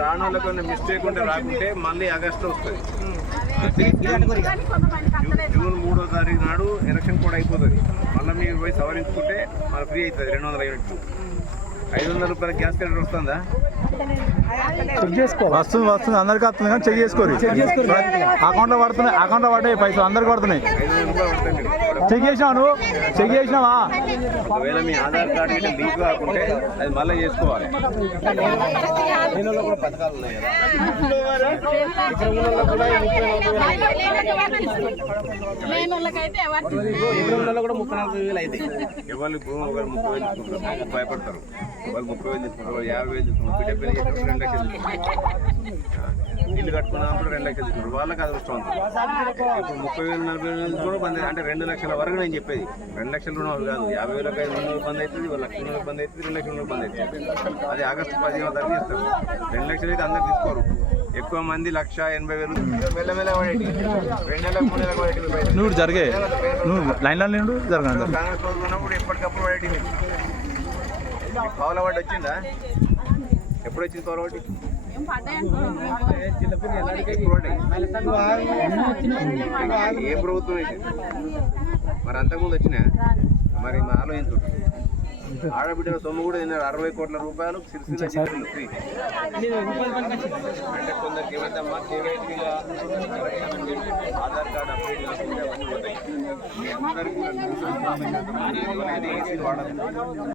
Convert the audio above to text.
రాను వాళ్ళకి మిస్టేక్ ఉంటే రాకుంటే మళ్ళీ ఆగస్టు వస్తుంది. జూన్ మూడో తారీఖు నాడు ఎలక్షన్ కూడా అయిపోతుంది. మళ్ళీ మీరు పోయి సవరించుకుంటే మన ఫ్రీ అవుతుంది రెండు వందల యూనిట్లు. ఐదు వందల రూపాయల గ్యాస్ సిలిండర్ వస్తుందా? చెక్ చేసుకో వస్తుంది వస్తుంది. అందరికి వస్తుంది కానీ చెక్ చేసుకోరు. అకౌంట్లో పడుతున్నాయి అకౌంట్లో పడ్డాయి పైసలు. అందరికి పడుతున్నాయి. చెక్ చేసినావు చెక్ చేసినావా? ఒకవేళ మీ ఆధార్ కార్డు గిట్ల లీక్ కాకుంటే అది మళ్ళీ చేసుకోవాలి. కూడా ముప్పై నలభై వేలు అయితే ఎవరు భూమి ఒకరు ముప్పై వేలు తీసుకుంటారు. భయపడతారు వాళ్ళు ముప్పై వేలు తీసుకుంటారు. యాభై వేలు తీసుకుంటారు. డెబ్బై రెండు లక్షలు తీసుకుంటారు. ఇల్లు కట్టుకున్నప్పుడు రెండు లక్షలు తీసుకుంటారు. వాళ్ళకి అదృష్టవంతులు ఇప్పుడు ముప్పై వేలు నలభై వేలు కూడా బంద్ అంటే రెండు లక్షల వరకు నేను చెప్పేది. రెండు లక్షల రుణాలు కాదు. యాభై వేలకు ఐదు వందలు బంద్ అవుతుంది ఒక లక్ష రుణాలు బంద్ అవుతుంది రెండు లక్షల రుణాలు బంద్ అవుతుంది. అది ఆగస్టు పదిహేను తారీఖు ఇస్తారు రెండు లక్షలు అయితే అందరు తీసుకోరు. ఎక్కువ మంది లక్ష ఎనభై వేలు మెల్లమెల్ల. నువ్వు జరిగే నువ్వు లైన్లో నిండు జరగండి కాంగ్రెస్ ఉన్నప్పుడు ఎప్పటికప్పుడు పడేటి మీకు పావుల వాటి వచ్చిందా? ఎప్పుడు వచ్చింది పావుల వాటి ఏ ప్రభుత్వం మరి అంతకుముందు వచ్చిన? మరి మా ఆలోచించు. ఆడబిడ్డల సొమ్ము కూడా తిన్నారు అరవై కోట్ల రూపాయలు సిరిసిల్ల జిల్లాలో ఫ్రీ. అంటే కొందరికి ఏమైందమ్మా కేవైసీగా ఆధార్ కార్డు అప్డేట్ కాకుండా అవన్నీ ఉంటాయి మీ అందరికీ కూడా ఏసీ వాడదు